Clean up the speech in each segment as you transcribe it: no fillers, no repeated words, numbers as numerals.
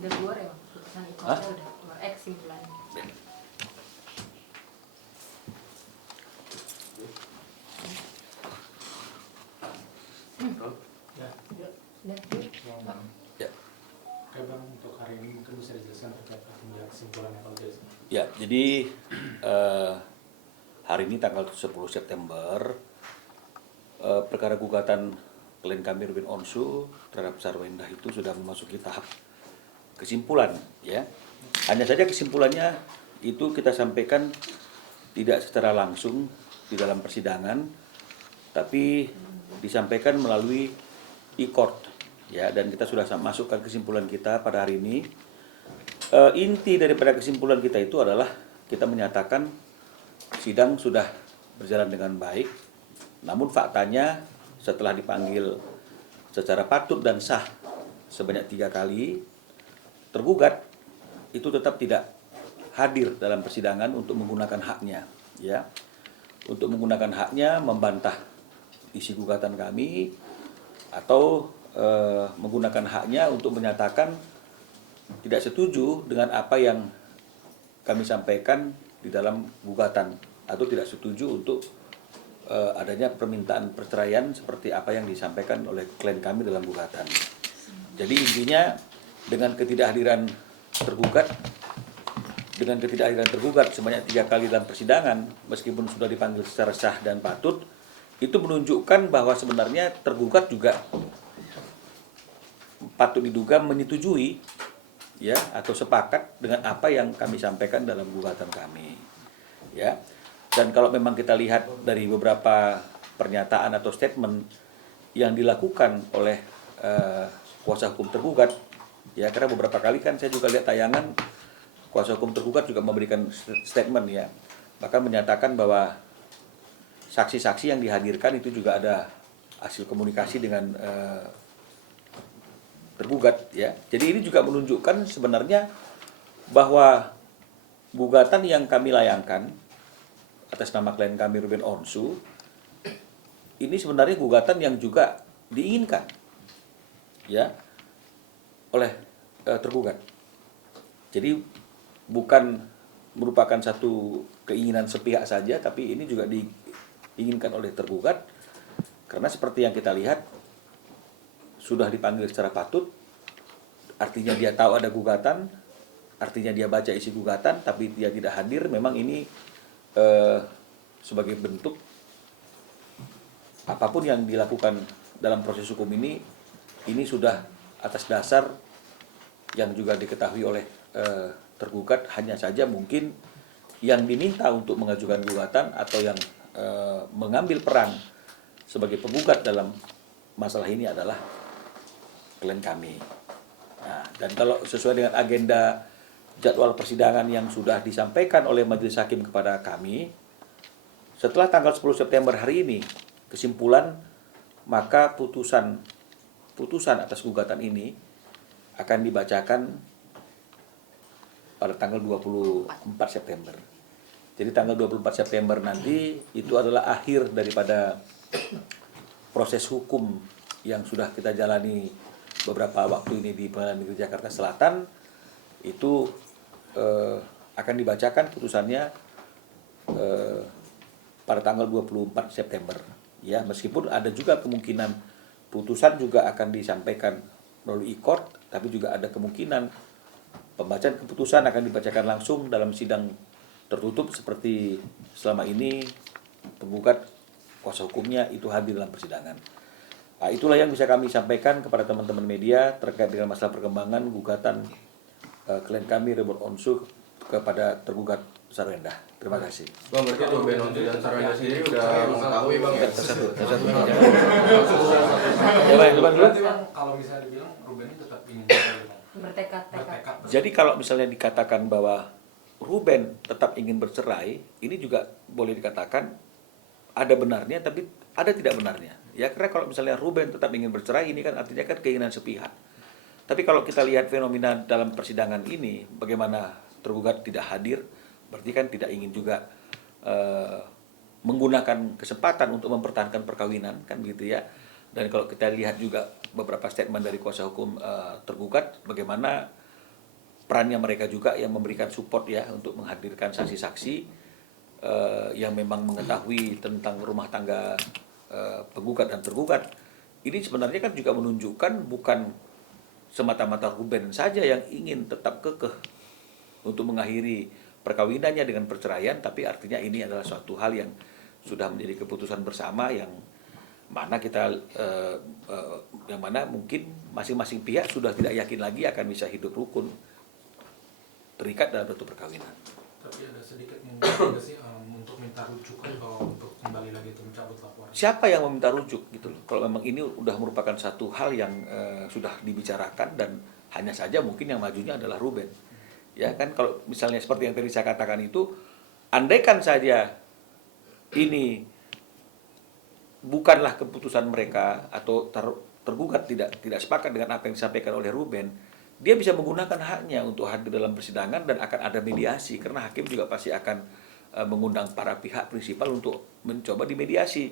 Udah keluar ya, putusan ICOT udah keluar kesimpulannya. Oke Bang, untuk hari ini mungkin bisa dijelaskan terkait kesimpulannya kalau bisa. Ya, jadi hari ini tanggal 10 September perkara gugatan klien kami Ruben Onsu terhadap Sarwendah itu sudah memasuki tahap kesimpulan, ya. Hanya saja kesimpulannya itu kita sampaikan tidak secara langsung di dalam persidangan, tapi disampaikan melalui e-court, ya, dan kita sudah masukkan kesimpulan kita pada hari ini. Inti daripada kesimpulan kita itu adalah kita menyatakan sidang sudah berjalan dengan baik, namun faktanya setelah dipanggil secara patut dan sah sebanyak 3 kali, tergugat itu tetap tidak hadir dalam persidangan untuk menggunakan haknya, ya, untuk menggunakan haknya membantah isi gugatan kami atau menggunakan haknya untuk menyatakan tidak setuju dengan apa yang kami sampaikan di dalam gugatan atau tidak setuju untuk adanya permintaan perceraian seperti apa yang disampaikan oleh klien kami dalam gugatan. Jadi intinya dengan ketidakhadiran tergugat sebanyak 3 kali dalam persidangan, meskipun sudah dipanggil secara sah dan patut, itu menunjukkan bahwa sebenarnya tergugat juga patut diduga menyetujui, ya, atau sepakat dengan apa yang kami sampaikan dalam gugatan kami, ya. Dan kalau memang kita lihat dari beberapa pernyataan atau statement yang dilakukan oleh kuasa hukum tergugat, ya, karena beberapa kali kan saya juga lihat tayangan kuasa hukum tergugat juga memberikan statement, ya, bahkan menyatakan bahwa saksi-saksi yang dihadirkan itu juga ada hasil komunikasi dengan tergugat, ya. Jadi ini juga menunjukkan sebenarnya bahwa gugatan yang kami layangkan atas nama klien kami Ruben Onsu ini sebenarnya gugatan yang juga diinginkan, ya, oleh tergugat. Jadi bukan merupakan satu keinginan sepihak saja, tapi ini juga diinginkan oleh tergugat karena seperti yang kita lihat sudah dipanggil secara patut, artinya dia tahu ada gugatan, artinya dia baca isi gugatan, tapi dia tidak hadir. Memang ini sebagai bentuk apapun yang dilakukan dalam proses hukum ini sudah atas dasar yang juga diketahui oleh tergugat. Hanya saja mungkin yang diminta untuk mengajukan gugatan atau yang mengambil peran sebagai penggugat dalam masalah ini adalah klien kami. Nah, dan kalau sesuai dengan agenda jadwal persidangan yang sudah disampaikan oleh majelis hakim kepada kami, setelah tanggal 10 September hari ini kesimpulan, maka putusan atas gugatan ini akan dibacakan pada tanggal 24 September. Jadi tanggal 24 September nanti itu adalah akhir daripada proses hukum yang sudah kita jalani beberapa waktu ini di Pengadilan Negeri Jakarta Selatan. Itu akan dibacakan putusannya pada tanggal 24 September. Ya, meskipun ada juga kemungkinan putusan juga akan disampaikan melalui e-court, tapi juga ada kemungkinan pembacaan keputusan akan dibacakan langsung dalam sidang tertutup seperti selama ini penggugat kuasa hukumnya itu hadir dalam persidangan. Nah, itulah yang bisa kami sampaikan kepada teman-teman media terkait dengan masalah perkembangan gugatan klien kami Ruben Onsu kepada tergugat Sarwendah. Terima kasih. Bang, berarti Ruben Onsu dan Sarwendah sendiri udah mengetahui Bang ya? Satu. Kalau misalnya dibilang Ruben ini tetap ingin Bertekad. Jadi kalau misalnya dikatakan bahwa Ruben tetap ingin bercerai, ini juga boleh dikatakan ada benarnya tapi ada tidak benarnya. Ya, karena kalau misalnya Ruben tetap ingin bercerai, ini kan artinya kan keinginan sepihak. Tapi kalau kita lihat fenomena dalam persidangan ini, bagaimana tergugat tidak hadir, berarti kan tidak ingin juga menggunakan kesempatan untuk mempertahankan perkawinan, kan begitu ya. Dan kalau kita lihat juga beberapa statement dari kuasa hukum tergugat, bagaimana perannya mereka juga yang memberikan support ya untuk menghadirkan saksi-saksi yang memang mengetahui tentang rumah tangga penggugat dan tergugat. Ini sebenarnya kan juga menunjukkan bukan semata-mata Ruben saja yang ingin tetap kekeh untuk mengakhiri perkawinannya dengan perceraian, tapi artinya ini adalah suatu hal yang sudah menjadi keputusan bersama yang mana yang mana mungkin masing-masing pihak sudah tidak yakin lagi akan bisa hidup rukun terikat dalam bentuk perkawinan. Tapi ada sedikit mungkin sih untuk minta rujukan kalau untuk kembali lagi itu mencabut laporan. Siapa yang meminta rujuk gitu loh? Kalau memang ini udah merupakan satu hal yang sudah dibicarakan dan hanya saja mungkin yang majunya adalah Ruben. Ya kan, kalau misalnya seperti yang tadi saya katakan itu, andaikan saja ini bukanlah keputusan mereka atau tergugat tidak sepakat dengan apa yang disampaikan oleh Ruben, dia bisa menggunakan haknya untuk hadir dalam persidangan dan akan ada mediasi karena hakim juga pasti akan mengundang para pihak prinsipal untuk mencoba dimediasi.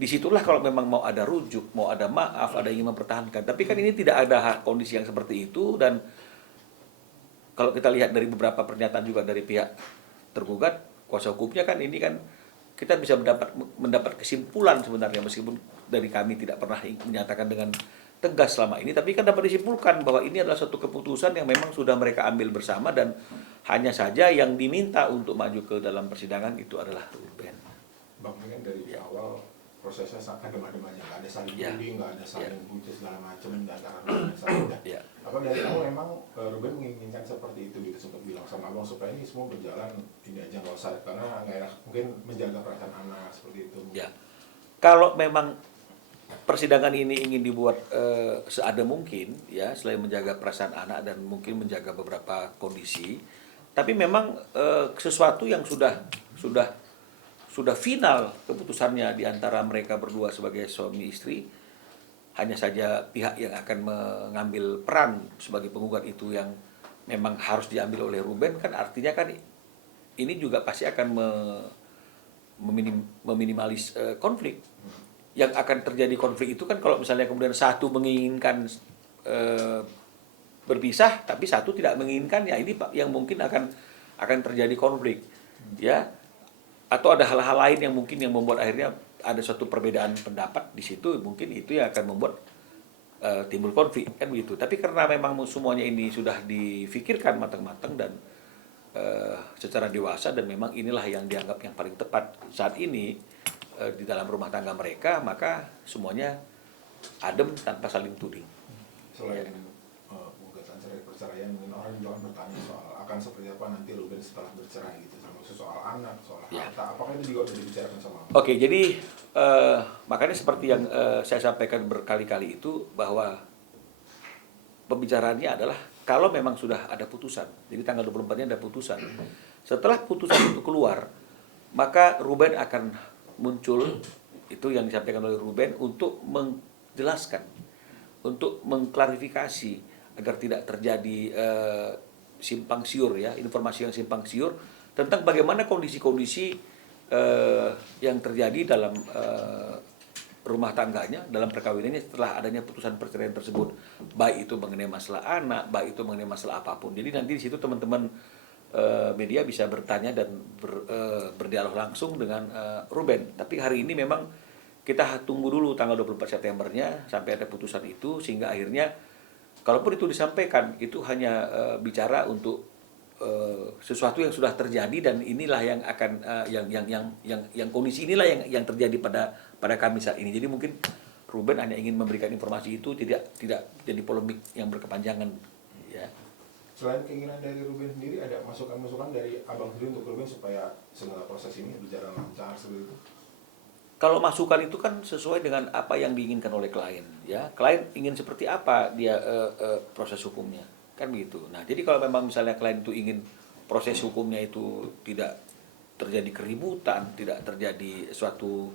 Disitulah kalau memang mau ada rujuk, mau ada maaf, ada yang ingin mempertahankan. Tapi kan ini tidak ada kondisi yang seperti itu, dan kalau kita lihat dari beberapa pernyataan juga dari pihak tergugat, kuasa hukumnya kan ini kan kita bisa mendapat kesimpulan sebenarnya, meskipun dari kami tidak pernah menyatakan dengan tegas selama ini, tapi kan dapat disimpulkan bahwa ini adalah suatu keputusan yang memang sudah mereka ambil bersama dan hanya saja yang diminta untuk maju ke dalam persidangan itu adalah Ruben. Bang, ini kan dari awal prosesnya adem-adem aja, nggak ada saling bullying, nggak ada saling bucin segala macam di antara Ruben dan Sarwenda. Apa dari awal memang Ruben menginginkan seperti itu, gitu, sempat bilang sama abang supaya ini semua berjalan ini aja, nggak usah, karena nggak enak mungkin menjaga perasaan anak seperti itu. Ya, kalau memang persidangan ini ingin dibuat seadem mungkin, ya selain menjaga perasaan anak dan mungkin menjaga beberapa kondisi, tapi memang sesuatu yang sudah final keputusannya di antara mereka berdua sebagai suami istri, hanya saja pihak yang akan mengambil peran sebagai penggugat itu yang memang harus diambil oleh Ruben, kan artinya kan ini juga pasti akan meminimalis konflik. Yang akan terjadi konflik itu kan kalau misalnya kemudian satu menginginkan berpisah tapi satu tidak menginginkan, ya ini yang mungkin akan terjadi konflik, ya. Atau ada hal-hal lain yang mungkin yang membuat akhirnya ada suatu perbedaan pendapat di situ, mungkin itu yang akan membuat timbul konflik, kan begitu. Tapi karena memang semuanya ini sudah difikirkan matang-matang dan secara dewasa, dan memang inilah yang dianggap yang paling tepat saat ini di dalam rumah tangga mereka, maka semuanya adem tanpa saling tuding. Selain gugatan cerai perceraian, mungkin orang juga akan bertanya soal akan seperti apa nanti Ruben setelah bercerai gitu, termasuk soal anak, soal harta, apakah itu juga sudah dibicarakan sama? Oke, jadi makanya seperti yang saya sampaikan berkali-kali itu, bahwa pembicaraannya adalah kalau memang sudah ada putusan, jadi tanggal 24-nya ada putusan. Setelah putusan itu keluar, maka Ruben akan muncul, itu yang disampaikan oleh Ruben, untuk menjelaskan, untuk mengklarifikasi agar tidak terjadi simpang siur, ya, informasi yang simpang siur tentang bagaimana kondisi-kondisi yang terjadi dalam rumah tangganya, dalam perkawinannya setelah adanya putusan perceraian tersebut, baik itu mengenai masalah anak, baik itu mengenai masalah apapun. Jadi nanti di situ teman-teman media bisa bertanya dan berdialog langsung dengan Ruben. Tapi hari ini memang kita tunggu dulu tanggal 24 Septembernya sampai ada putusan itu, sehingga akhirnya kalaupun itu disampaikan itu hanya bicara untuk sesuatu yang sudah terjadi, dan inilah yang akan yang kondisi inilah yang terjadi pada kami saat ini. Jadi mungkin Ruben hanya ingin memberikan informasi itu, tidak jadi polemik yang berkepanjangan, ya. Selain keinginan dari Ruben sendiri, ada masukan-masukan dari abang sendiri untuk Ruben supaya segala proses ini berjalan lancar seperti itu? Kalau masukan itu kan sesuai dengan apa yang diinginkan oleh klien, ya. Klien ingin seperti apa dia proses hukumnya, kan begitu. Nah, jadi kalau memang misalnya klien itu ingin proses hukumnya itu tidak terjadi keributan, tidak terjadi suatu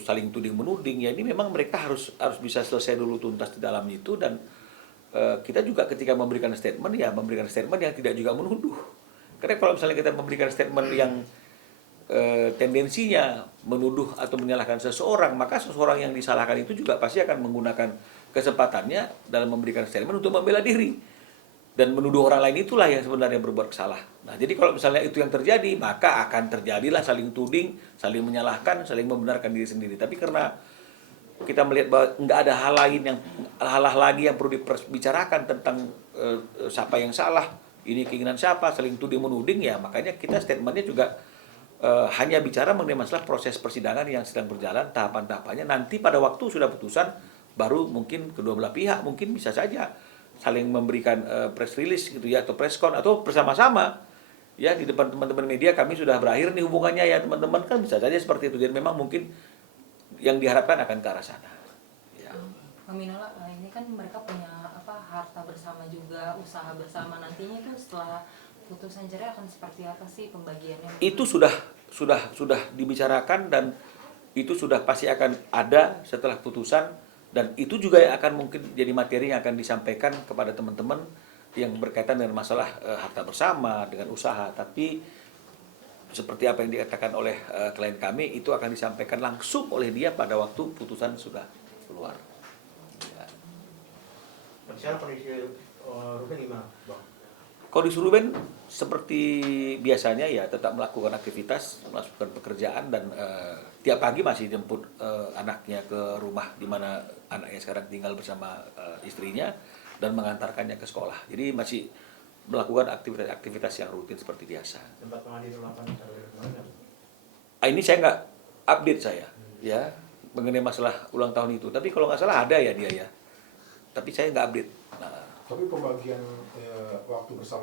saling tuding menuding, ya ini memang mereka harus bisa selesai dulu tuntas di dalam itu. Dan kita juga ketika memberikan statement, ya memberikan statement yang tidak juga menuduh. Karena kalau misalnya kita memberikan statement yang tendensinya menuduh atau menyalahkan seseorang, maka seseorang yang disalahkan itu juga pasti akan menggunakan kesempatannya dalam memberikan statement untuk membela diri. Dan menuduh orang lain itulah yang sebenarnya berbuat salah. Nah, jadi kalau misalnya itu yang terjadi, maka akan terjadilah saling tuding, saling menyalahkan, saling membenarkan diri sendiri. Tapi karena kita melihat bahwa nggak ada hal lagi yang perlu dibicarakan tentang siapa yang salah, ini keinginan siapa, saling tuding menuding, ya makanya kita statementnya juga hanya bicara mengenai masalah proses persidangan yang sedang berjalan, tahapan-tahapannya. Nanti pada waktu sudah putusan, baru mungkin kedua belah pihak mungkin bisa saja saling memberikan press release gitu ya, atau press con, atau bersama-sama ya di depan teman-teman media, kami sudah berakhir nih hubungannya ya teman-teman, kan bisa saja seperti itu. Jadi memang mungkin yang diharapkan akan ke arah sana. Ya. Pak Minola, ini kan mereka punya harta bersama juga, usaha bersama, nantinya itu setelah putusan cerai akan seperti apa sih pembagiannya? Itu sudah dibicarakan, dan itu sudah pasti akan ada setelah putusan. Dan itu juga yang akan mungkin jadi materi yang akan disampaikan kepada teman-teman yang berkaitan dengan masalah harta bersama, dengan usaha. Tapi seperti apa yang dikatakan oleh klien kami, itu akan disampaikan langsung oleh dia pada waktu putusan sudah keluar. Ya. Sekarang kondisi Ruben gimana, Bang? Kondisi Ruben seperti biasanya ya, tetap melakukan aktivitas, melakukan pekerjaan, dan tiap pagi masih jemput anaknya ke rumah di mana anaknya sekarang tinggal bersama istrinya, dan mengantarkannya ke sekolah. Jadi masih melakukan aktivitas-aktivitas yang rutin seperti biasa. Tempat penghadiran lapan kemarin. Ini saya nggak update saya ya mengenai masalah ulang tahun itu. Tapi kalau nggak salah ada ya dia ya. Tapi saya nggak update. Nah, Tapi pembagian waktu bersama